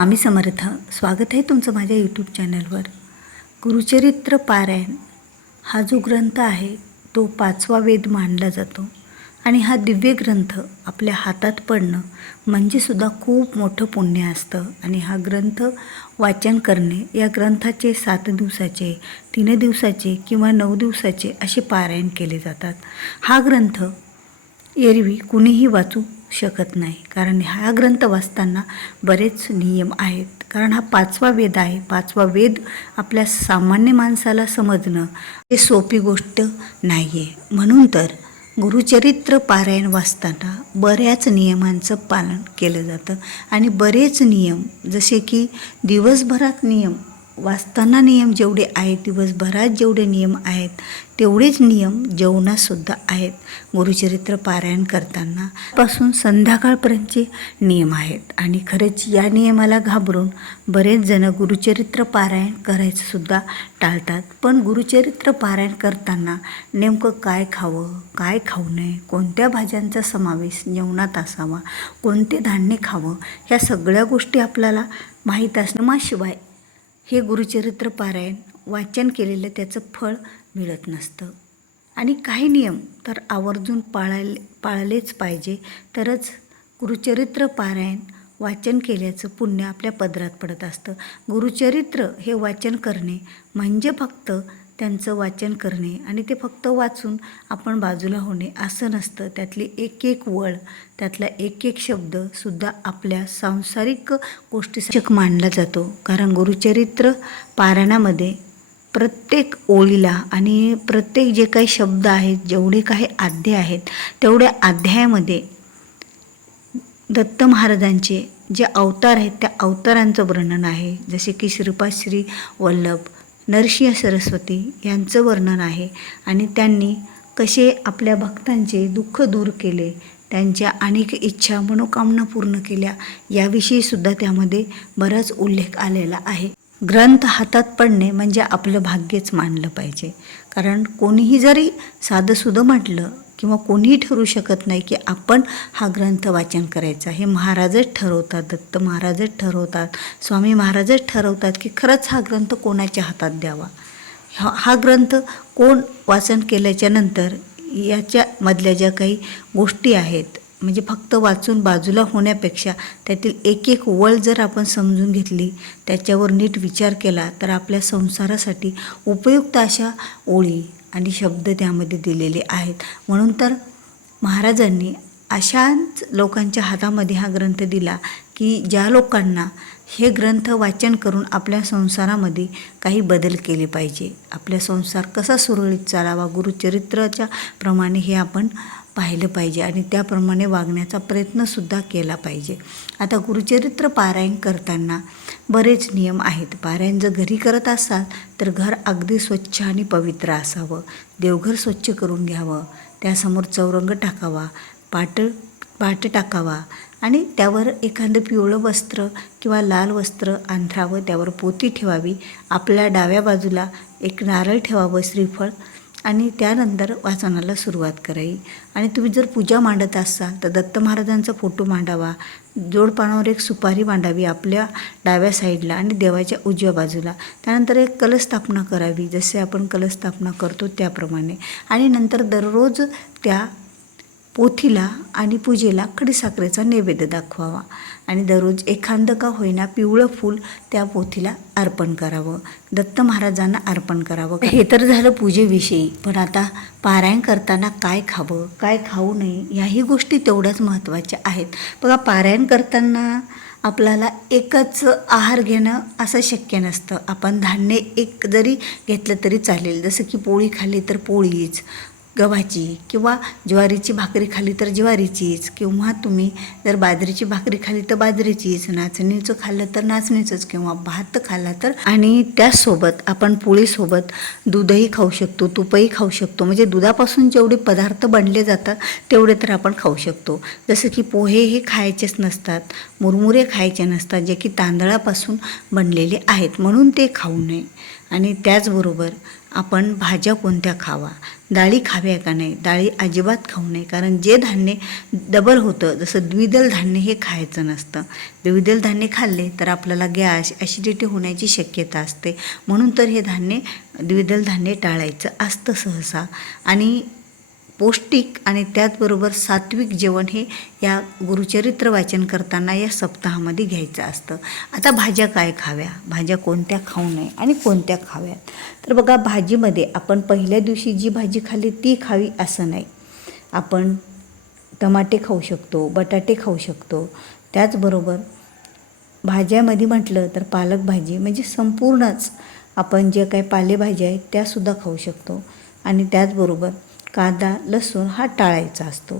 आम्ही समर्थ स्वागत आहे तुमचं माझ्या यूट्यूब चॅनलवर। गुरुचरित्र पारायण हा जो ग्रंथ आहे तो 5वा वेद मानला जातो आणि हा दिव्य ग्रंथ आपल्या हातात पडणं म्हणजे सुद्धा खूप मोठं पुण्य असतं। आणि हा ग्रंथ वाचन करणे, या ग्रंथाचे 7 दिवसाचे, 3 दिवसाचे किंवा 9 दिवसाचे असे पारायण केले जातात। हा ग्रंथ एरवी कुणीही वाचू शकत नाही, कारण हा ग्रंथ वाचताना बरेच नियम आहेत। कारण हा 5वा वेद आहे। 5वा वेद आपल्या सामान्य माणसाला समजणं हे सोपी गोष्ट नाही आहे। म्हणून तर गुरुचरित्र पारायण वाचताना बऱ्याच नियमांचं पालन केलं जातं आणि बरेच नियम, जसे की दिवसभरात नियम वाचताना नियम जेवढे आहेत, दिवसभरात जेवढे नियम आहेत तेवढेच नियम जेवणातसुद्धा आहेत। गुरुचरित्र पारायण करताना पासून संध्याकाळपर्यंतचे नियम आहेत आणि खरंच या नियमाला घाबरून बरेच जण गुरुचरित्र पारायण करायचं सुद्धा टाळतात। पण गुरुचरित्र पारायण करताना नेमकं काय खावं, काय खाऊ नये, कोणत्या भाज्यांचा समावेश जेवणात असावा, कोणते धान्य खावं, ह्या सगळ्या गोष्टी आपल्याला माहीत असण्याशिवाय हे गुरुचरित्र पारायण वाचन केलेलं त्याचं फळ मिळत नसतं। आणि काही नियम तर आवर्जून पाळलेच पाहिजे, तरच गुरुचरित्र पारायण वाचन केल्याचं पुण्य आपल्या पदरात पडत असतं। गुरुचरित्र हे वाचन करणे म्हणजे फक्त त्यांचं वाचन करणे आणि ते फक्त वाचून आपण बाजूला होणे असं नसतं। त्यातली एक एक वळ, त्यातला एक एक शब्दसुद्धा आपल्या सांसारिक गोष्टीसाठी मानला जातो। कारण गुरुचरित्र पारायणामध्ये प्रत्येक ओळीला आणि प्रत्येक जे काही शब्द आहेत, जेवढे काही अध्याय आहेत, तेवढ्या अध्यायामध्ये दत्त महाराजांचे जे अवतार आहेत त्या अवतारांचं वर्णन आहे। जसे की श्रीपाद श्री वल्लभ, नरसिंह सरस्वती यांचं वर्णन आहे आणि त्यांनी कसे आपल्या भक्तांचे दुःख दूर केले, त्यांच्या अनेक इच्छा मनोकामना पूर्ण केल्या, याविषयी सुद्धा त्यामध्ये बराच उल्लेख आलेला आहे। ग्रंथ हातात पडणे म्हणजे आपलं भाग्यच मानलं पाहिजे। कारण कोणीही जरी साधंसुधं म्हटलं किंवा कोणीही ठरवू शकत नाही की आपण हा ग्रंथ वाचन करायचा। हे महाराजच ठरवतात, दत्त महाराजच ठरवतात, स्वामी महाराजच ठरवतात की खरंच हा ग्रंथ कोणाच्या हातात द्यावा। हा ग्रंथ कोण वाचन केल्याच्या नंतर याच्यामधल्या ज्या काही गोष्टी आहेत, म्हणजे फक्त वाचून बाजूला होण्यापेक्षा त्यातील एक एक वळ जर आपण समजून घेतली, त्याच्यावर नीट विचार केला, तर आपल्या संसारासाठी उपयुक्त अशा ओळी आणि शब्द त्यामध्ये दिलेले आहेत। म्हणून तर महाराजांनी अशाच लोकांच्या हातामध्ये हा ग्रंथ दिला की ज्या लोकांना हे ग्रंथ वाचन करून आपल्या संसारामध्ये काही बदल केले पाहिजे, आपला संसार कसा सुरळीत चालावा, गुरुचरित्राच्या प्रमाणे हे आपण पाहिलं पाहिजे आणि त्याप्रमाणे वागण्याचा प्रयत्नसुद्धा केला पाहिजे। आता गुरुचरित्र पारायण करताना बरेच नियम आहेत। पारायण जर घरी करत असाल तर घर अगदी स्वच्छ आणि पवित्र असावं, देवघर स्वच्छ करून घ्यावं, त्यासमोर चौरंग टाकावा, पाट टाकावा आणि त्यावर एखादं पिवळं वस्त्र किंवा लाल वस्त्र अंथरावं, त्यावर पोथी ठेवावी, आपल्या डाव्या बाजूला एक नारळ ठेवावं, श्रीफळ, आणि त्यानंतर वाचनाला सुरुवात करावी। आणि तुम्ही जर पूजा मांडत असाल तर दत्त महाराजांचा फोटो मांडावा, जोडपानावर एक सुपारी मांडावी आपल्या डाव्या साईडला आणि देवाच्या उजव्या बाजूला। त्यानंतर एक कलश स्थापना करावी, जसे आपण कलश स्थापना करतो त्याप्रमाणे, आणि नंतर दररोज त्या पोथीला आणि पूजेला खडीसाखरेचा नैवेद्य दाखवावा आणि दररोज एखादं का होईना पिवळं फूल त्या पोथीला अर्पण करावं, दत्त महाराजांना अर्पण करावं। हे तर झालं पूजेविषयी, पण आता पारायण करताना काय खावं, काय खाऊ नये, याही गोष्टी तेवढ्याच महत्त्वाच्या आहेत। बघा, पारायण करताना आपल्याला एकच आहार घेणं असं शक्य नसतं। आपण धान्य एक जरी घेतलं तरी चालेल, जसं की पोळी खाल्ली तर पोळीच गव्हाची, किंवा ज्वारीची भाकरी खाल्ली तर ज्वारीचीच, किंवा तुम्ही जर बाजरीची भाकरी खाल्ली तर बाजरीचीच, नाचणीचं खाल्लं तर नाचणीचंच, किंवा भात खाल्ला तर, आणि त्यासोबत आपण पोळीसोबत दूधही खाऊ शकतो, तूपही खाऊ शकतो। म्हणजे दुधापासून जेवढे पदार्थ बनले जातात तेवढे तर आपण खाऊ शकतो। जसं की पोहे हे खायचेच नसतात, मुरमुरे खायचे नसतात, जे की तांदळापासून बनलेले आहेत, म्हणून ते खाऊ नये। आणि त्याचबरोबर आपण भाज्या कोणत्या खावा, डाळी खाव्या का नाही, डाळी अजिबात खाऊ नये. कारण जे धान्य डबल होतं, जसं द्विदल धान्य हे खायचं नसतं. द्विदल धान्य खाल्ले तर आपल्याला गॅस, ॲसिडिटी होण्याची शक्यता असते. म्हणून तर हे द्विदल धान्य टाळायचं असतं सहसा. आणि पौष्टिक आणि त्याचबरोबर सात्विक जेवण हे या गुरुचरित्र वाचन करताना या सप्ताहामध्ये घ्यायचं असतं. आता भाज्या काय खाव्या, भाज्या कोणत्या खाऊ नये आणि कोणत्या खाव्यात. तर बघा, भाजीमध्ये आपण पहिल्या दिवशी जी भाजी खाल्ली ती खावी असं नाही. आपण टमाटे खाऊ शकतो, बटाटे खाऊ शकतो. त्याचबरोबर भाज्यामध्ये म्हटलं तर पालक भाजी म्हणजे संपूर्णच आपण जे काही पालेभाज्या आहेत त्यासुद्धा खाऊ शकतो. आणि त्याचबरोबर कांदा लसूण हा टाळायचा असतो.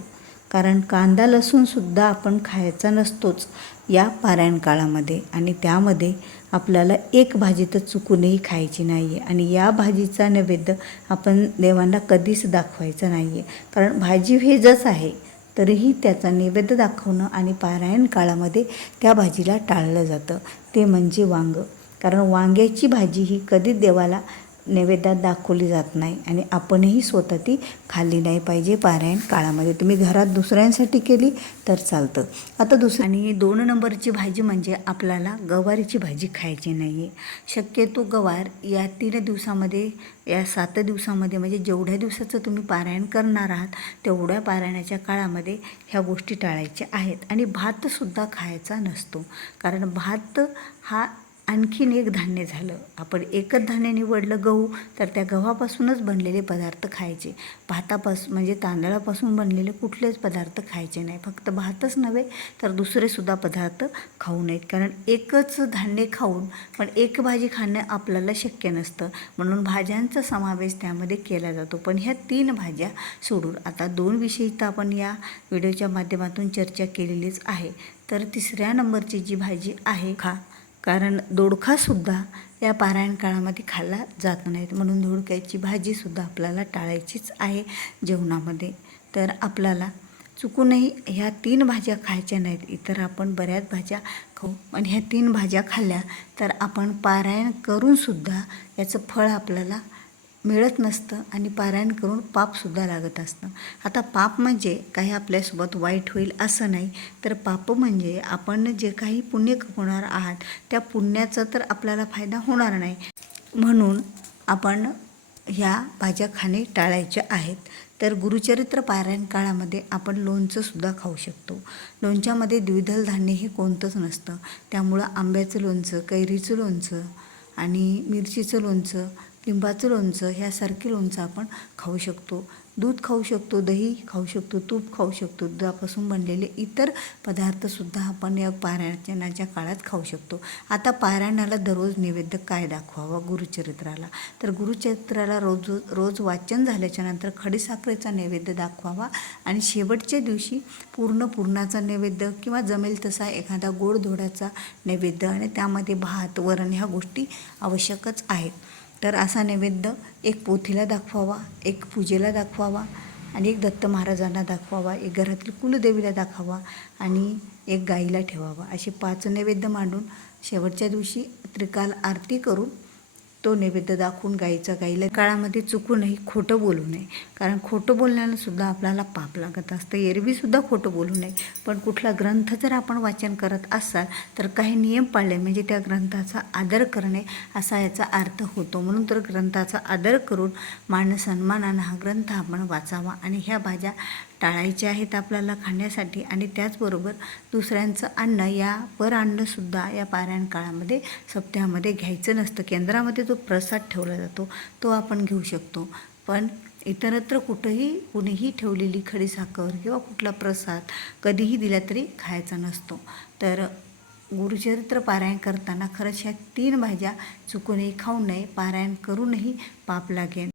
कारण कांदा लसूणसुद्धा आपण खायचा नसतोच या पारायण काळामध्ये. आणि त्यामध्ये आपल्याला एक भाजी तर चुकूनही खायची नाही आहे. आणि या भाजीचा नैवेद्य आपण देवांना कधीच दाखवायचा नाही आहे. कारण भाजी व्हेजच आहे तरीही त्याचा नैवेद्य दाखवणं आणि पारायण काळामध्ये त्या भाजीला टाळलं जातं. ते म्हणजे वांगं. कारण वांग्याची भाजी ही कधीच देवाला नैवेद्यात दाखवली जात नाही आणि आपणही स्वतः ती खाल्ली नाही पाहिजे पारायण काळामध्ये. तुम्ही घरात दुसऱ्यांसाठी केली तर चालतं. आता आणि 2 नंबरची भाजी म्हणजे आपल्याला गवारीची भाजी खायची नाही आहे. शक्यतो गवार या 3 दिवसामध्ये, या 7 दिवसामध्ये म्हणजे जेवढ्या दिवसाचं तुम्ही पारायण करणार आहात तेवढ्या पारायणाच्या काळामध्ये ह्या गोष्टी टाळायच्या आहेत. आणि भातसुद्धा खायचा नसतो. कारण भात हा आणखीन एक धान्य झालं. आपण एकच धान्य निवडलं गहू, तर त्या गव्हापासूनच बनलेले पदार्थ खायचे. म्हणजे तांदळापासून बनलेले कुठलेच पदार्थ खायचे नाही. फक्त भातच नव्हे तर दुसरेसुद्धा पदार्थ खाऊ नयेत. कारण एकच धान्य खाऊन पण एक भाजी खाणं आपल्याला शक्य नसतं. म्हणून भाज्यांचा समावेश त्यामध्ये केला जातो. पण ह्या 3 भाज्या सोडून आता 2 विषयी तर आपण या व्हिडिओच्या माध्यमातून चर्चा केलेलीच आहे. तर 3ऱ्या नंबरची जी भाजी आहे कारण दोडकासुद्धा या पारायण काळामध्ये खाल्ला जात नाहीत. म्हणून दोडक्याची भाजीसुद्धा आपल्याला टाळायचीच आहे जेवणामध्ये. तर आपल्याला चुकूनही ह्या 3 भाज्या खायच्या नाहीत. इतर आपण बऱ्याच भाज्या खाऊ, पण ह्या 3 भाज्या खाल्ल्या तर आपण पारायण करूनसुद्धा याचं फळ आपल्याला मिळत नसतं आणि पारायण करून पापसुद्धा लागत असतं. आता पाप म्हणजे काही आपल्यासोबत वाईट होईल असं नाही, तर पाप म्हणजे आपण जे काही पुण्य कमवणार आहात त्या पुण्याचा तर आपल्याला फायदा होणार नाही. म्हणून आपण ह्या भाज्या खाणे टाळायच्या आहेत. तर गुरुचरित्र पारायण काळामध्ये आपण लोणचंसुद्धा खाऊ शकतो. लोणच्यामध्ये द्विदल धान्य हे कोणतंच नसतं. त्यामुळं आंब्याचं लोणचं, कैरीचं लोणचं आणि मिरचीचं लोणचं, लिंबाचं लोणचं ह्यासारखे लोणचं आपण खाऊ शकतो. दूध खाऊ शकतो, दही खाऊ शकतो, तूप खाऊ शकतो. दुधापासून बनलेले इतर पदार्थसुद्धा आपण या पारायणाच्या काळात खाऊ शकतो. आता पारायणाला दररोज नैवेद्य काय दाखवावा गुरुचरित्राला, तर गुरुचरित्राला रोज वाचन झाल्याच्यानंतर खडीसाखरेचा नैवेद्य दाखवावा. आणि शेवटच्या दिवशी पुरणाचा नैवेद्य किंवा जमेल तसा एखादा गोडधोडाचा नैवेद्य आणि त्यामध्ये भात, वरण ह्या गोष्टी आवश्यकच आहेत. तर असा नैवेद्य एक पोथीला दाखवावा, एक पूजेला दाखवावा आणि एक दत्त महाराजांना दाखवावा, एक घरातील कुलदेवीला दाखवावा आणि एक गाईला ठेवावा. असे 5 नैवेद्य मांडून शेवटच्या दिवशी त्रिकाल आरती करून तो नैवेद्य दाखवून गाईला काळामध्ये चुकूनही खोटं बोलू नये. कारण खोटं बोलण्याला सुद्धा आपल्याला पाप लागत असतं. एरवीसुद्धा खोटं बोलू नये. पण कुठला ग्रंथ जर आपण वाचन करत असाल तर काही नियम पाळले म्हणजे त्या ग्रंथाचा आदर करणे असा याचा अर्थ होतो. म्हणून तर ग्रंथाचा आदर करून मानसन्मानानं हा ग्रंथ आपण वाचावा. आणि ह्या भाज्या टाळायच्या आहेत आपल्याला खाण्यासाठी. आणि त्याचबरोबर दुसऱ्यांचं अन्न या अन्नसुद्धा या पारायण काळामध्ये सप्त्यामध्ये घ्यायचं नसतं. केंद्रामध्ये जो प्रसाद ठेवला जातो तो आपण घेऊ शकतो, पण इतरत्र कुणीही ठेवलेली खडीसाखर किंवा कुठला प्रसाद कधीही दिला तरी खायचा नसतो. तर गुरुचरित्र पारायण करताना खरंच ह्या 3 भाज्या चुकूनही खाऊ नये. पारायण करूनही पाप लागेल.